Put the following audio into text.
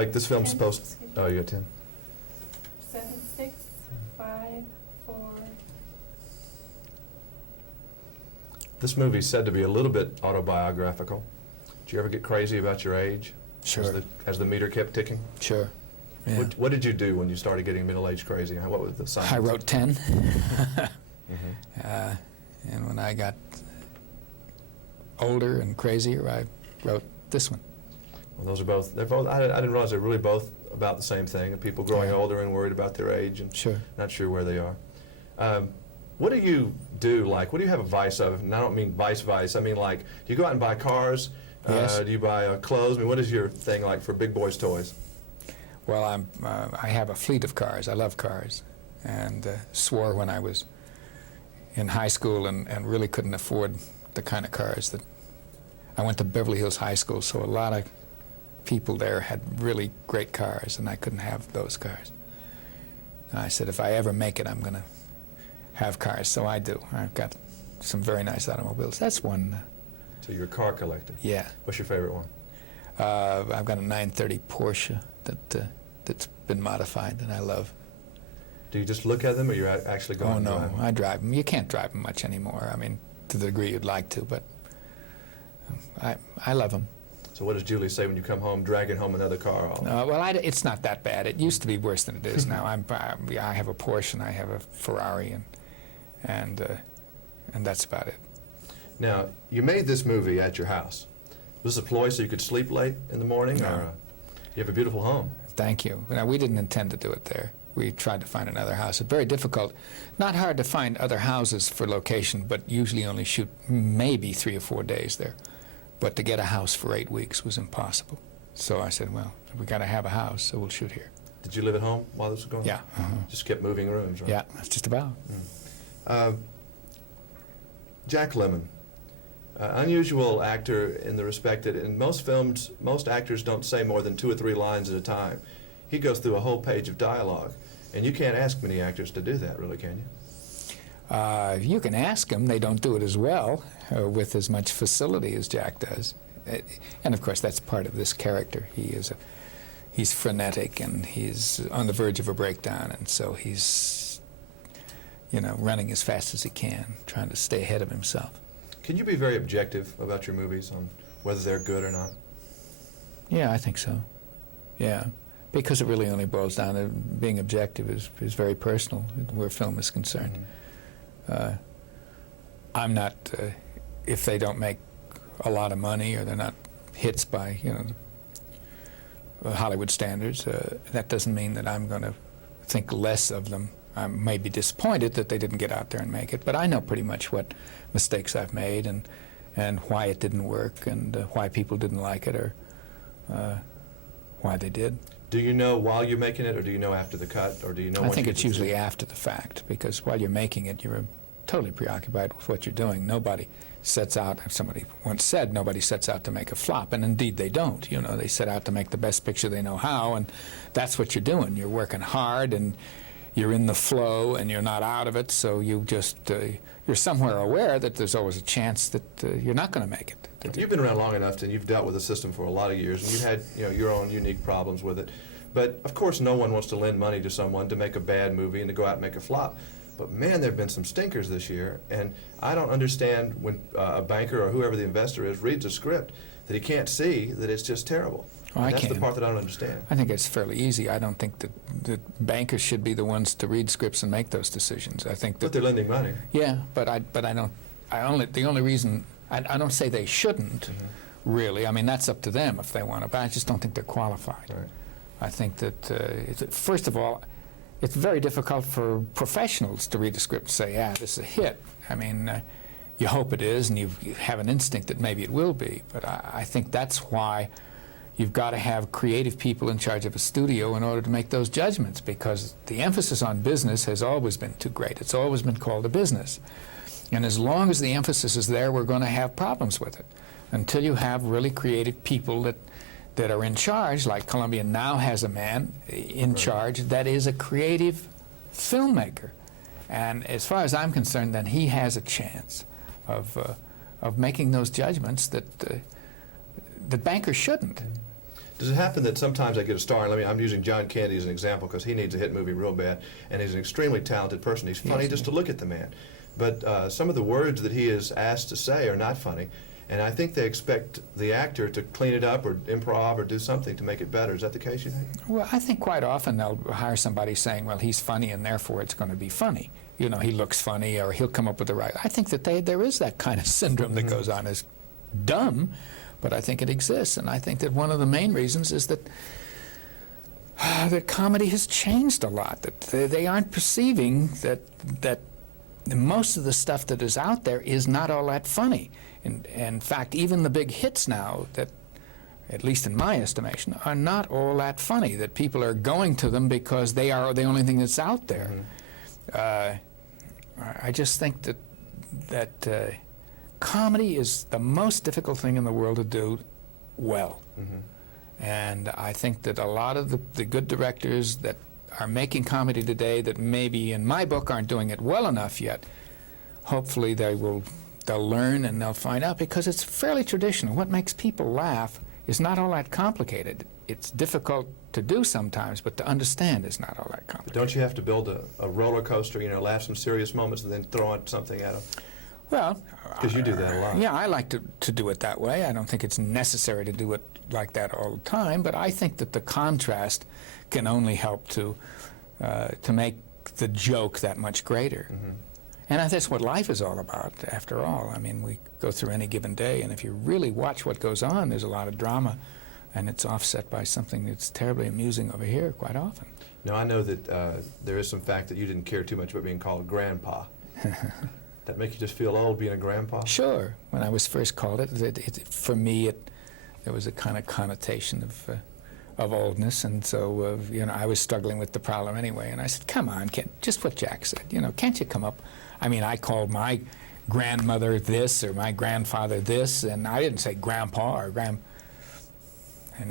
Like this film's 10, supposed. excuse me. Oh, you got 10. 7, 6, 5, 4. This movie's said to be a little bit autobiographical. Did you ever get crazy about your age? Sure. As the meter kept ticking? Sure. Yeah. What did you do when you started getting middle-aged crazy? What was the sign? I wrote 10. Mhm. And when I got older and crazier, I wrote this one. Well, those are both. They're both. I didn't realize they're really both about the same thing. And people growing Yeah. older and worried about their age and Sure. not sure where they are. What do you do? Like, what do you have a vice of? And I don't mean vice. I mean like, do you go out and buy cars? Yes. Do you buy clothes? I mean, what is your thing like for big boys' toys? Well, I have a fleet of cars. I love cars, and swore when I was in high school and really couldn't afford the kind of cars that. I went to Beverly Hills High School, so a lot of people there had really great cars, and I couldn't have those cars. And I said, if I ever make it, I'm going to have cars, so I do. I've got some very nice automobiles. That's one. So you're a car collector. Yeah. What's your favorite one? I've got a 930 Porsche that's been modified that I love. Do you just look at them, or you're actually going? Oh and no, drive them? I drive them. You can't drive them much anymore. I mean, to the degree you'd like to, but I love them. So what does Julie say when you come home, dragging home another car? Well, it's not that bad. It used to be worse than it is now. I have a Porsche and I have a Ferrari, and that's about it. Now, you made this movie at your house. Was this a ploy so you could sleep late in the morning? No. Or, you have a beautiful home. Thank you. Now, we didn't intend to do it there. We tried to find another house. It's very difficult. Not hard to find other houses for location, but usually only shoot maybe 3 or 4 days there. But to get a house for 8 weeks was impossible. So I said, well, we got to have a house, so we'll shoot here. Did you live at home while this was going on? Yeah. Just kept moving rooms, right? Yeah, that's just about. Jack Lemmon, unusual actor in the respect that in most films, most actors don't say more than 2 or 3 lines at a time. He goes through a whole page of dialogue, and you can't ask many actors to do that, really, can you? You can ask them. They don't do it as well with as much facility as Jack does. And of course, that's part of this character. He's frenetic and he's on the verge of a breakdown, and so he's, running as fast as he can, trying to stay ahead of himself. Can you be very objective about your movies on whether they're good or not? Yeah, I think so. Yeah, because it really only boils down to being objective is very personal where film is concerned. I'm not, if they don't make a lot of money or they're not hits by, Hollywood standards, that doesn't mean that I'm going to think less of them. I may be disappointed that they didn't get out there and make it, but I know pretty much what mistakes I've made and why it didn't work and why people didn't like it or why they did. Do you know while you're making it, or do you know after the cut, or do you know? I think it's usually after the fact, because while you're making it, you're totally preoccupied with what you're doing. Nobody sets out, as somebody once said, nobody sets out to make a flop, and indeed they don't. They set out to make the best picture they know how, and that's what you're doing. You're working hard, and you're in the flow, and you're not out of it, so you just, you're somewhere aware that there's always a chance that you're not going to make it. You've been around long enough, and you've dealt with the system for a lot of years, and you've had your own unique problems with it. But of course, no one wants to lend money to someone to make a bad movie and to go out and make a flop. But man, there have been some stinkers this year, and I don't understand when a banker or whoever the investor is reads a script that he can't see that it's just terrible. Oh, that's the part that I don't understand. I think it's fairly easy. I don't think that bankers should be the ones to read scripts and make those decisions. I think that. But they're lending money. Yeah, but I don't. The only reason I don't say they shouldn't. Really, I mean that's up to them if they want to. But I just don't think they're qualified. Right. I think that first of all, it's very difficult for professionals to read a script and say, "Yeah, this is a hit." I mean, you hope it is, and you have an instinct that maybe it will be. But I think that's why you've got to have creative people in charge of a studio in order to make those judgments, because the emphasis on business has always been too great. It's always been called a business. And as long as the emphasis is there, we're going to have problems with it. Until you have really creative people that are in charge, like Columbia now has a man in charge that is a creative filmmaker. And as far as I'm concerned, then he has a chance of making those judgments that bankers shouldn't. Does it happen that sometimes I get a star, and I'm using John Candy as an example because he needs a hit movie real bad, and he's an extremely talented person. He's funny just to look at the man. But some of the words that he is asked to say are not funny, and I think they expect the actor to clean it up or improv or do something to make it better. Is that the case, you think? Well, I think quite often they'll hire somebody saying, well, he's funny and therefore it's going to be funny. You know, he looks funny or he'll come up with the right. I think that there is that kind of syndrome that goes on. It's dumb, but I think it exists. And I think that one of the main reasons is that that comedy has changed a lot, that they aren't perceiving that most of the stuff that is out there is not all that funny. In fact, even the big hits now, that, at least in my estimation, are not all that funny, that people are going to them because they are the only thing that's out there. I just think that comedy is the most difficult thing in the world to do well. And I think that a lot of the good directors that are making comedy today that maybe in my book aren't doing it well enough yet, hopefully they'll learn and they'll find out, because it's fairly traditional. What makes people laugh is not all that complicated. It's difficult to do sometimes, but to understand is not all that But complicated. don't you have to build a roller coaster, you know, laugh some serious moments and then throw on something at them? Well, Because you do that a lot. yeah, I like to do it that way. I don't think it's necessary to do it like that all the time, but I think that the contrast can only help to make the joke that much greater. And that's what life is all about, after all. I mean, we go through any given day, and if you really watch what goes on, there's a lot of drama, and it's offset by something that's terribly amusing over here quite often. Now, I know that there is some fact that you didn't care too much about being called grandpa. That make you just feel old being a grandpa? Sure. When I was first called it, for me, there was a kind of connotation of oldness, and so you know, I was struggling with the problem anyway. And I said, "Come on, just what Jack said. You know, can't you come up?" I mean, I called my grandmother this or my grandfather this, and I didn't say grandpa or And then